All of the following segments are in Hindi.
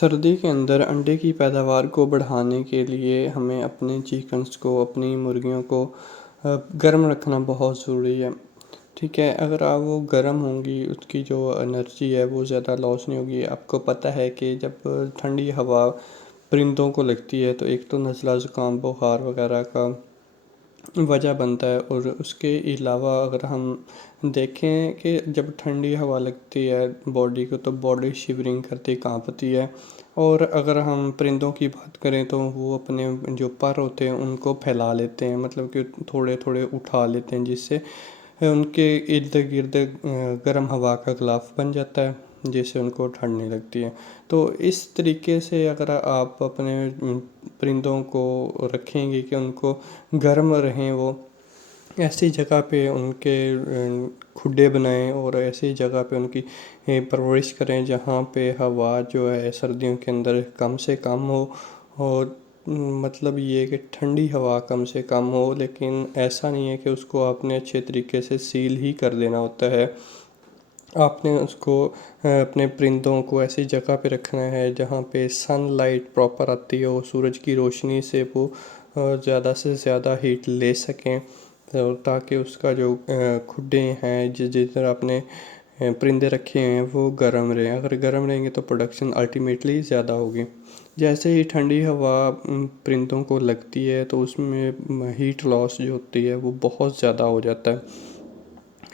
सर्दी के अंदर अंडे की पैदावार को बढ़ाने के लिए हमें अपने चिकन्स को, अपनी मुर्गियों को गर्म रखना बहुत ज़रूरी है। ठीक है, अगर आप वो गर्म होंगी, उसकी जो एनर्जी है वो ज़्यादा लॉस नहीं होगी। आपको पता है कि जब ठंडी हवा परिंदों को लगती है तो एक तो नज़ला ज़ुकाम, बुखार वगैरह का वजह बनता है। और उसके अलावा अगर हम देखें कि जब ठंडी हवा लगती है बॉडी को तो बॉडी शिवरिंग करती, कांपती है। और अगर हम परिंदों की बात करें तो वो अपने जो पर होते हैं उनको फैला लेते हैं, मतलब कि थोड़े थोड़े उठा लेते हैं, जिससे उनके इर्द गिर्द गर्म हवा का गिलाफ बन जाता है, जिससे उनको ठंड नहीं लगती है। तो इस तरीके से अगर आप अपने परिंदों को रखेंगे कि उनको गर्म रहें, वो ऐसी जगह पे उनके खुड्डे बनाएं और ऐसी जगह पे उनकी परवरिश करें जहाँ पे हवा जो है सर्दियों के अंदर कम से कम हो। और मतलब ये कि ठंडी हवा कम से कम हो, लेकिन ऐसा नहीं है कि उसको आपने अच्छे तरीके से सील ही कर देना होता है। आपने उसको अपने परिंदों को ऐसी जगह पे रखना है जहाँ पे सनलाइट प्रॉपर आती हो, सूरज की रोशनी से वो ज़्यादा से ज़्यादा हीट ले सकें, तो ताकि उसका जो खुड्डे हैं जिधर आपने परिंदे रखे हैं वो गर्म रहें। अगर गर्म रहेंगे तो प्रोडक्शन अल्टीमेटली ज़्यादा होगी। जैसे ही ठंडी हवा परिंदों को लगती है तो उसमें हीट लॉस जो होती है वो बहुत ज़्यादा हो जाता है।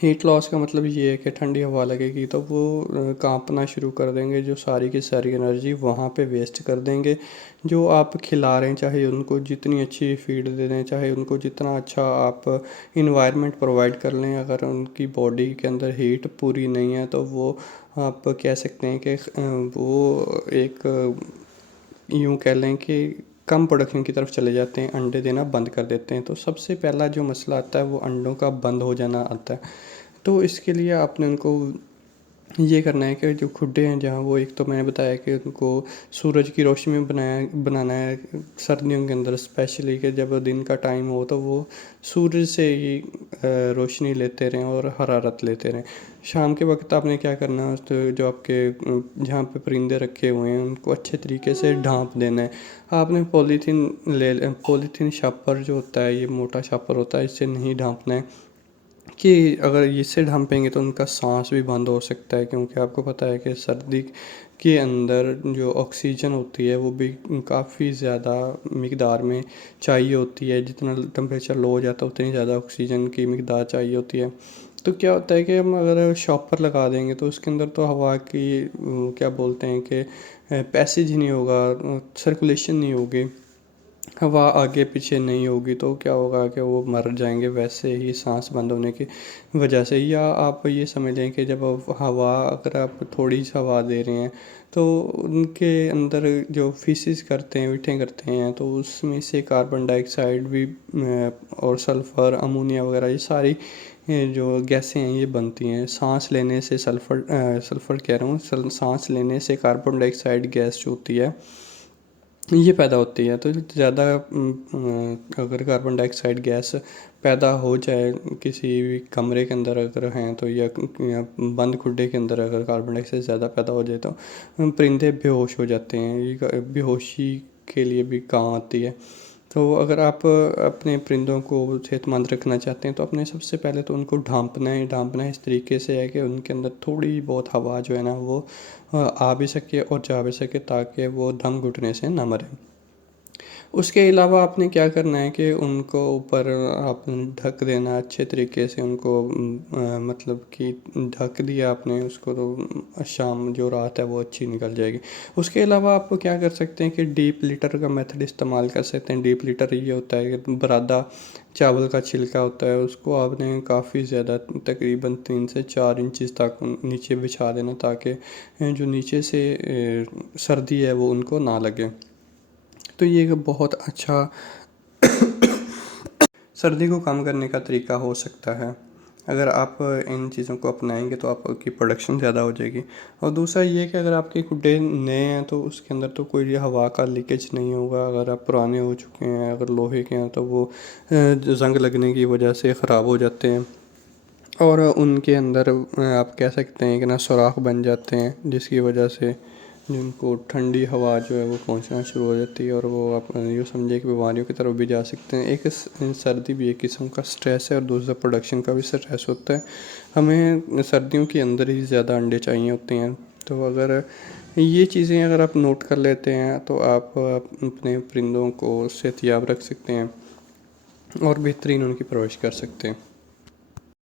हीट लॉस का मतलब ये है कि ठंडी हवा लगेगी तो वो कांपना शुरू कर देंगे, जो सारी की सारी एनर्जी वहाँ पे वेस्ट कर देंगे। जो आप खिला रहे हैं, चाहे उनको जितनी अच्छी फीड दे दें, चाहे उनको जितना अच्छा आप इन्वायरमेंट प्रोवाइड कर लें, अगर उनकी बॉडी के अंदर हीट पूरी नहीं है तो वो आप कह सकते हैं कि वो एक यूँ कह लें कि कम प्रोडक्शन की तरफ चले जाते हैं, अंडे देना बंद कर देते हैं। तो सबसे पहला जो मसला आता है वो अंडों का बंद हो जाना आता है। तो इसके लिए आपने उनको ये करना है कि जो खुड्डे हैं जहाँ, वो एक तो मैंने बताया कि उनको सूरज की रोशनी में बनाना है सर्दियों के अंदर, स्पेशली कि जब दिन का टाइम हो तो वो सूरज से ही रोशनी लेते रहें और हरारत लेते रहें। शाम के वक्त आपने क्या करना है, तो जो आपके जहाँ पे परिंदे रखे हुए हैं उनको अच्छे तरीके से ढाँप देना है। आपने पॉलीथीन शापर जो होता है, ये मोटा शापर होता है, इससे नहीं ढाँपना है कि अगर इससे ढांपेंगे तो उनका सांस भी बंद हो सकता है, क्योंकि आपको पता है कि सर्दी के अंदर जो ऑक्सीजन होती है वो भी काफ़ी ज़्यादा मिकदार में चाहिए होती है। जितना टेम्परेचर लो हो जाता है उतनी ज़्यादा ऑक्सीजन की मिकदार चाहिए होती है। तो क्या होता है कि हम अगर शॉपर लगा देंगे तो उसके अंदर तो हवा की क्या बोलते हैं कि पैसेज ही नहीं होगा, सर्कुलेशन नहीं होगी, हवा आगे पीछे नहीं होगी। तो क्या होगा कि वो मर जाएंगे वैसे ही सांस बंद होने की वजह से। या आप ये समझ लें कि जब हवा, अगर आप थोड़ी सी हवा दे रहे हैं तो उनके अंदर जो फीसिस करते हैं, विठें करते हैं, तो उसमें से कार्बन डाइऑक्साइड भी और सल्फ़र, अमोनिया वगैरह ये सारी जो गैसें हैं ये बनती हैं। सांस लेने से सल्फ़र कह रहा हूँ, सांस लेने से कार्बन डाइऑक्साइड गैस जो होती है ये पैदा होती है। तो ज़्यादा अगर कार्बन डाइऑक्साइड गैस पैदा हो जाए किसी भी कमरे के अंदर अगर हैं तो, या बंद खुड्डे के अंदर अगर कार्बन डाइऑक्साइड ज़्यादा पैदा हो जाए तो परिंदे बेहोश हो जाते हैं। ये बेहोशी के लिए भी काम आती है। तो अगर आप अपने परिंदों को सेहतमंद रखना चाहते हैं तो अपने सबसे पहले तो उनको ढांपना है इस तरीके से है कि उनके अंदर थोड़ी बहुत हवा जो है ना वो आ भी सके और जा भी सके, ताकि वो दम घुटने से ना मरे। उसके अलावा आपने क्या करना है कि उनको ऊपर आपने ढक देना अच्छे तरीके से उनको, मतलब कि ढक दिया आपने उसको तो शाम जो रात है वो अच्छी निकल जाएगी। उसके अलावा आप क्या कर सकते हैं कि डीप लिटर का मेथड इस्तेमाल कर सकते हैं। डीप लिटर ये होता है कि बरादा चावल का छिलका होता है, उसको आपने काफ़ी ज़्यादा तकरीबन 3 से 4 इंच तक नीचे बिछा देना, ताकि जो नीचे से सर्दी है वो उनको ना लगे। तो ये एक बहुत अच्छा सर्दी को कम करने का तरीका हो सकता है। अगर आप इन चीज़ों को अपनाएंगे तो आपकी प्रोडक्शन ज़्यादा हो जाएगी। और दूसरा ये कि अगर आपके खुड्डे नए हैं तो उसके अंदर तो कोई हवा का लीकेज नहीं होगा। अगर आप पुराने हो चुके हैं, अगर लोहे के हैं, तो वो जंग लगने की वजह से ख़राब हो जाते हैं और उनके अंदर आप कह सकते हैं कि ना सुराख बन जाते हैं, जिसकी वजह से जिनको ठंडी हवा जो है वो पहुंचना शुरू हो जाती है और वो आप यूँ समझिए कि बीमारियों की तरफ भी जा सकते हैं। एक सर्दी भी एक किस्म का स्ट्रेस है और दूसरा प्रोडक्शन का भी स्ट्रेस होता है। हमें सर्दियों के अंदर ही ज़्यादा अंडे चाहिए होते हैं। तो अगर ये चीज़ें अगर आप नोट कर लेते हैं तो आप अपने परिंदों को सेहतयाब रख सकते हैं और बेहतरीन उनकी परवरिश कर सकते हैं।